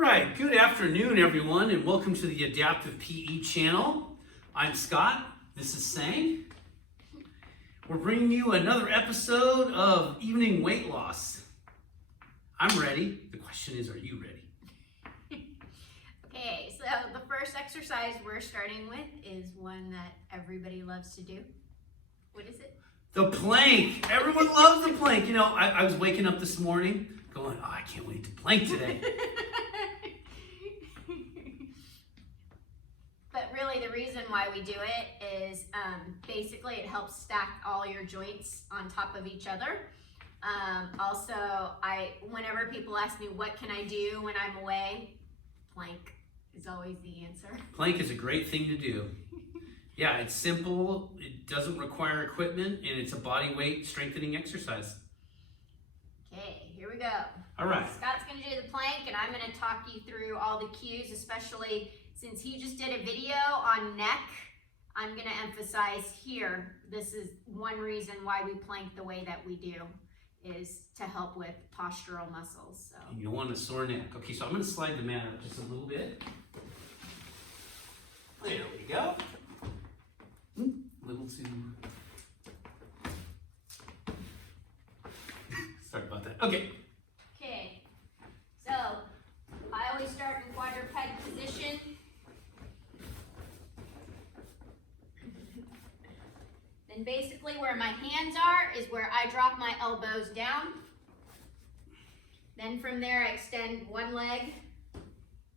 right, good afternoon everyone and welcome to the Adaptive PE channel. I'm Scott, this is Sang. We're bringing you another episode of Evening Weight Loss. I'm ready. The question is, are you ready? Okay, so the first exercise we're starting with is one that everybody loves to do. What is it? The plank. Everyone loves the plank. You know, I was waking up this morning going, oh, I can't wait to plank today. But really the reason why we do it is basically it helps stack all your joints on top of each other. Also, whenever people ask me what can I do when I'm away, plank is always the answer. Plank is a great thing to do. Yeah, it's simple, it doesn't require equipment, and it's a body weight strengthening exercise. Okay, here we go. All right. Scott's gonna do the plank and I'm gonna talk you through all the cues, especially since he just did a video on neck. I'm gonna emphasize here, this is one reason why we plank the way that we do, is to help with postural muscles. So. You don't want a sore neck. Okay, so I'm gonna slide the mat up just a little bit. There we go. Little too. Sorry about that. Okay. Okay, so I always start in quadruped position. Then basically where my hands are is where I drop my elbows down. Then from there I extend one leg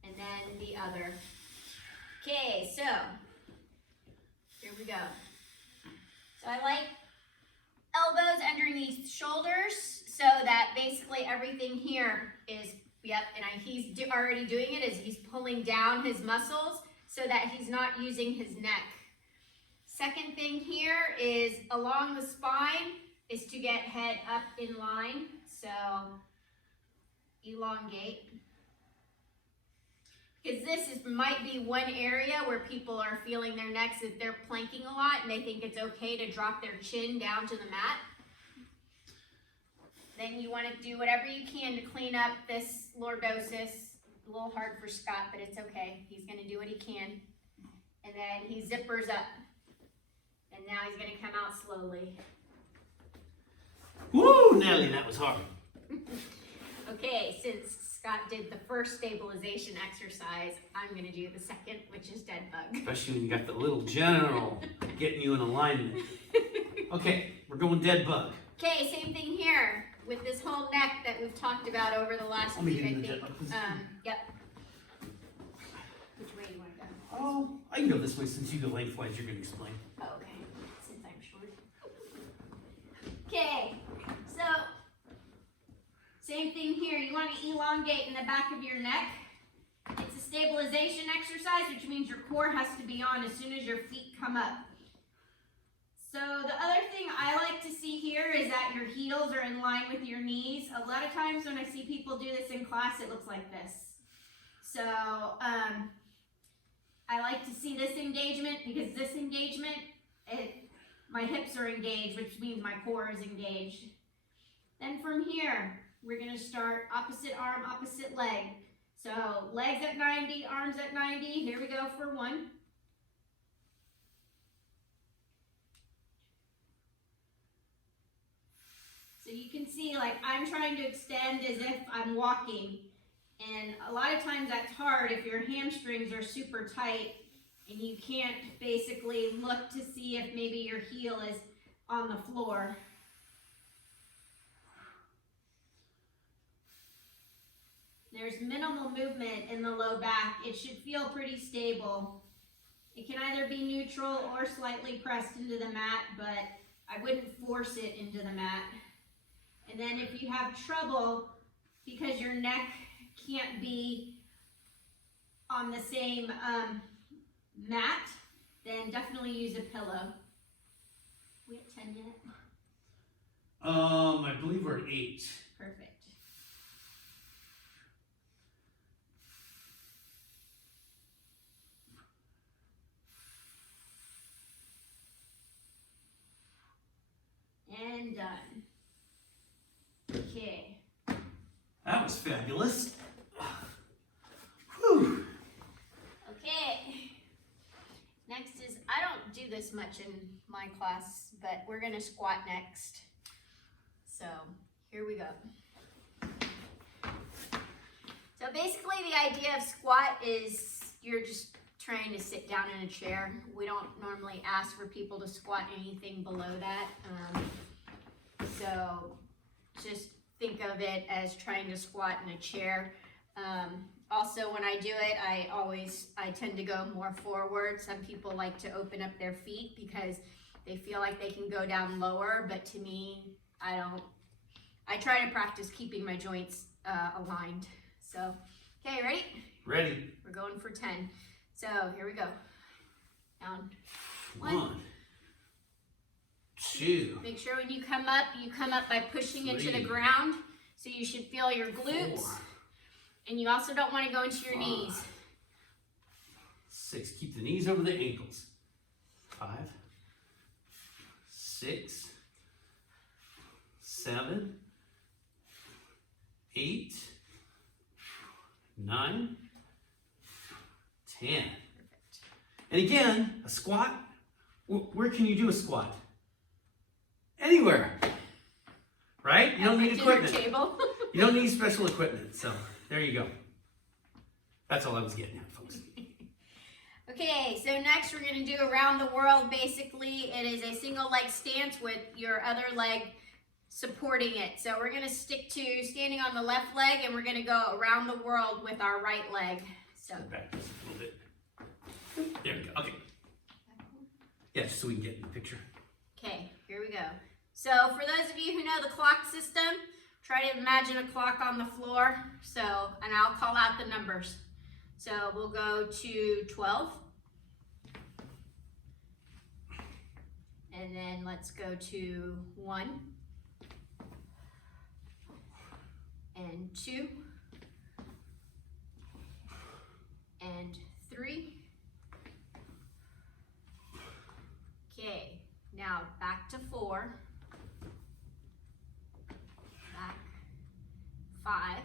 and then the other. Okay, so here we go. So I like elbows underneath shoulders so that basically everything here is, he's already doing it as he's pulling down his muscles so that he's not using his neck. Second thing here is along the spine is to get head up in line. So elongate. Because might be one area where people are feeling their necks if they're planking a lot and they think it's okay to drop their chin down to the mat. Then you want to do whatever you can to clean up this lordosis. A little hard for Scott, but it's okay. He's going to do what he can. And then he zippers up. And now he's going to come out slowly. Woo, Natalie, that was hard. Okay, since Scott did the first stabilization exercise, I'm going to do the second, which is dead bug. Especially when you got the little general getting you in alignment. Okay, we're going dead bug. Okay, same thing here with this whole neck that we've talked about over the last week, I think. Yep. Which way do you want to go? Oh, I can go this way since you go lengthwise, you're going to explain. Oh, okay, since I'm short. Okay, so same thing here. You want to elongate in the back of your neck. It's a stabilization exercise, which means your core has to be on as soon as your feet come up. So the other thing I like to see here is that your heels are in line with your knees. A lot of times when I see people do this in class, it looks like this. So I like to see this engagement because this engagement, my hips are engaged, which means my core is engaged. Then from here, we're going to start opposite arm, opposite leg. So legs at 90, arms at 90. Here we go for one. So you can see, like, I'm trying to extend as if I'm walking. And a lot of times that's hard if your hamstrings are super tight and you can't basically look to see if maybe your heel is on the floor. There's minimal movement in the low back. It should feel pretty stable. It can either be neutral or slightly pressed into the mat, but I wouldn't force it into the mat. And then if you have trouble because your neck can't be on the same mat, then definitely use a pillow. We at 10 yet? I believe we're at 8. Perfect. And done. Okay. That was fabulous. this much in my class, but we're gonna squat next. So here we go. So basically the idea of squat is you're just trying to sit down in a chair. We don't normally ask for people to squat anything below that. So just think of it as trying to squat in a chair. Also, when I do it, I tend to go more forward. Some people like to open up their feet because they feel like they can go down lower, but to me, I don't. I try to practice keeping my joints aligned. So, okay, ready? Ready. We're going for 10. So, here we go. Down. 1, 2. Make sure when you come up by pushing 3, into the ground. So you should feel your glutes. 4, And you also don't want to go into your 5, knees. 6. Keep the knees over the ankles. 5, 6, 7, 8, 9, 10. And again, a squat. Where can you do a squat? Anywhere. Right? You don't need equipment. Table. You don't need special equipment. So there you go. That's all I was getting at, folks. Okay, so next we're going to do around the world. Basically, it is a single leg stance with your other leg supporting it. So we're going to stick to standing on the left leg, and we're going to go around the world with our right leg. So Back just a little bit. There we go. Okay. Yeah, just so we can get in the picture. okay, here we go. So for those of you who know the clock system, try to imagine a clock on the floor. So, and I'll call out the numbers. So we'll go to 12. And then let's go to 1. And 2. And 3. Okay, now back to 4. Back. 5.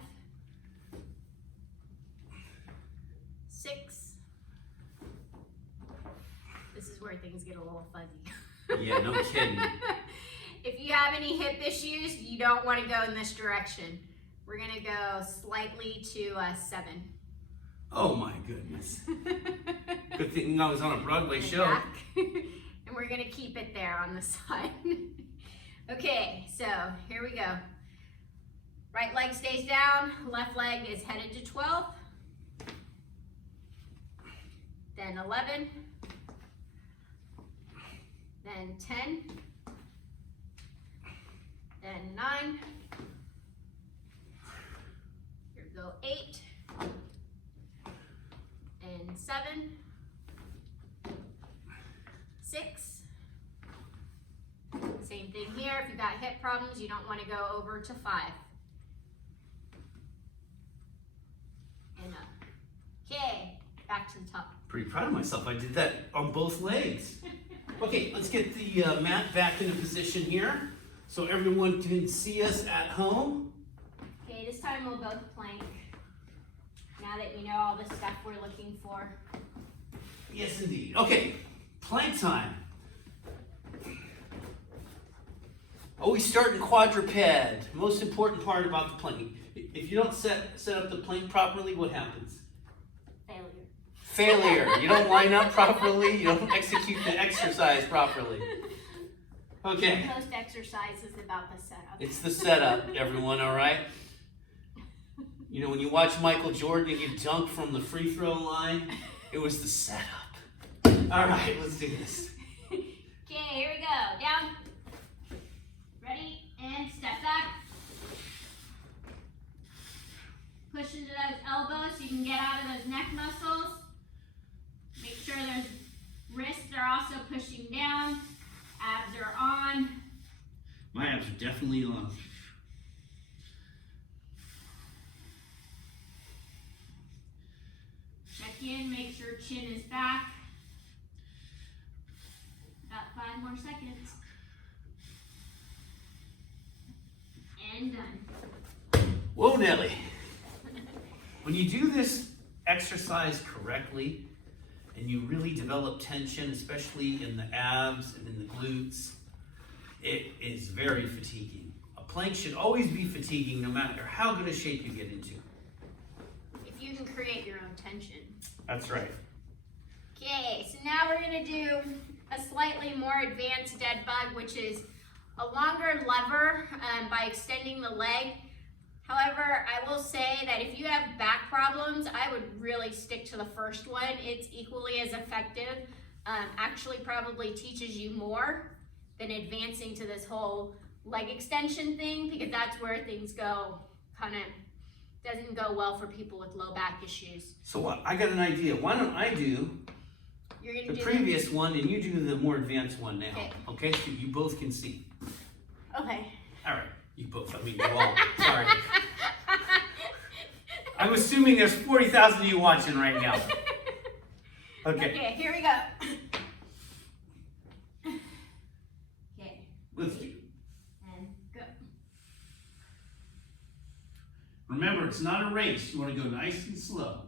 6. This is where things get a little fuzzy. Yeah, no kidding. If you have any hip issues, you don't want to go in this direction. We're going to go slightly to 7. Oh my goodness. Good thing I was on a Broadway And show. back. And we're going to keep it there on the side. Okay, so here we go. Right leg stays down, left leg is headed to 12. Then 11. Then 10. Then 9. Here we go, 8. And 7. 6. Same thing here. If you've got hip problems, you don't want to go over to 5. And up. Okay, back to the top. Pretty proud of myself. I did that on both legs. Okay, let's get the mat back into position here so everyone can see us at home. Okay, this time we'll both plank. Now that you know all the stuff we're looking for. Yes, indeed. Okay, plank time. Always start in quadruped. Most important part about the plank. If you don't set up the plank properly, what happens? Failure. You don't line up properly. You don't execute the exercise properly. Okay. Most exercise is about the setup. It's the setup, everyone, all right? You know, when you watch Michael Jordan and you dunk from the free throw line, it was the setup. All right, let's do this. Okay, here we go. Down. Ready? And step back. Push into those elbows so you can get out of those neck muscles. Make sure those wrists are also pushing down. Abs are on. My abs are definitely on. Check in, make sure chin is back. About 5 more seconds. And done. Whoa, Nelly. When you do this exercise correctly, and you really develop tension, especially in the abs and in the glutes, it is very fatiguing. A plank should always be fatiguing no matter how good a shape you get into. If you can create your own tension. That's right. Okay, so now we're gonna do a slightly more advanced dead bug, which is a longer lever by extending the leg. However, I will say that if you have back problems, I would really stick to the first one. It's equally as effective. Actually probably teaches you more than advancing to this whole leg extension thing, because that's where things go doesn't go well for people with low back issues. So what? I got an idea. Why don't I do the previous one and you do the more advanced one now? Okay, so you both can see. Okay. All right, you both, I mean you all, sorry. I'm assuming there's 40,000 of you watching right now. Okay. Okay, here we go. Okay. Let's do. And go. Remember, it's not a race. You want to go nice and slow.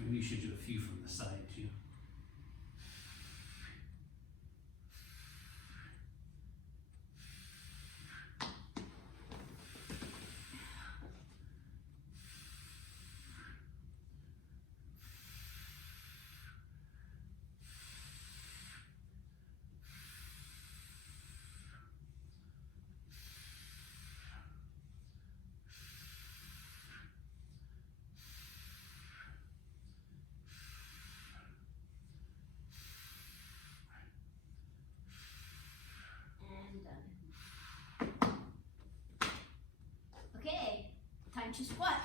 Maybe you should do a few from the side too. Okay, time to squat.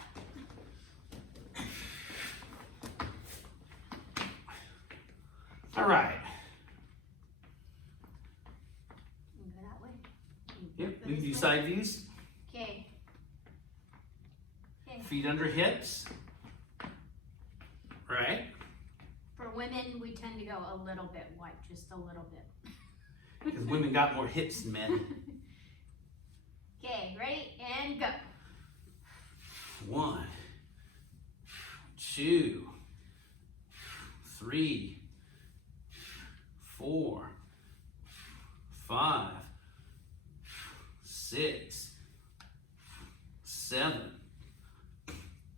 All right. You go that way. Yep, we can do side views. Okay. Okay. Feet under hips. Right. For women, we tend to go a little bit wide, just a little bit. Because women got more hips than men. Okay, ready? And go. 1, 2, 3, 4, 5, 6, 7,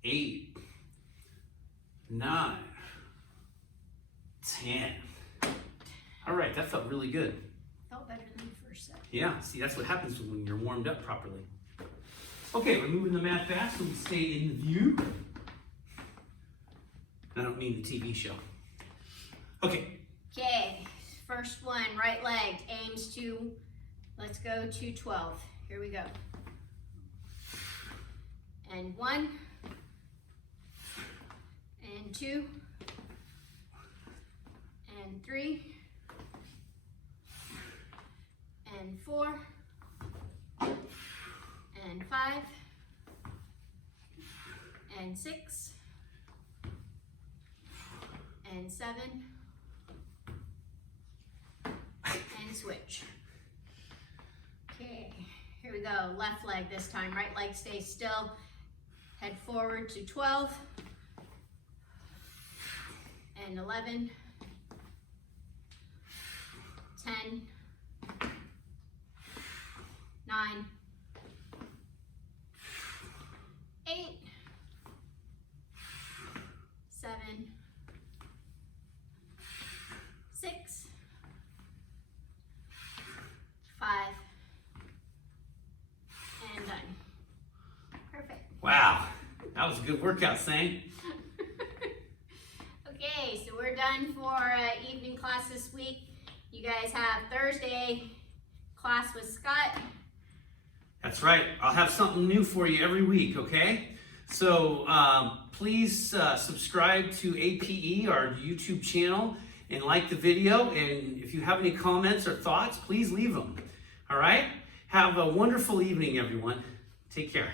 8, 9, 10. All right, that felt really good. Felt better than the first set. Yeah, see, that's what happens when you're warmed up properly. Okay, we're moving the mat back so we stay in the view. I don't mean the TV show. Okay. Okay, first one, right leg aims to, let's go to 12. Here we go. And 1, and 2, and 3, and 4, and 5, and 6, and 7, and switch. Okay, here we go. Left leg this time. Right leg stays still. Head forward to 12, and 11, 10, 9, 8, 7, 6, 5, and done. Perfect. Wow, that was a good workout, Sang. Okay, so we're done for evening class this week. You guys have Thursday class with Scott. That's right. I'll have something new for you every week, okay? So please subscribe to APE, our YouTube channel, and like the video. And if you have any comments or thoughts, please leave them. All right? Have a wonderful evening, everyone. Take care.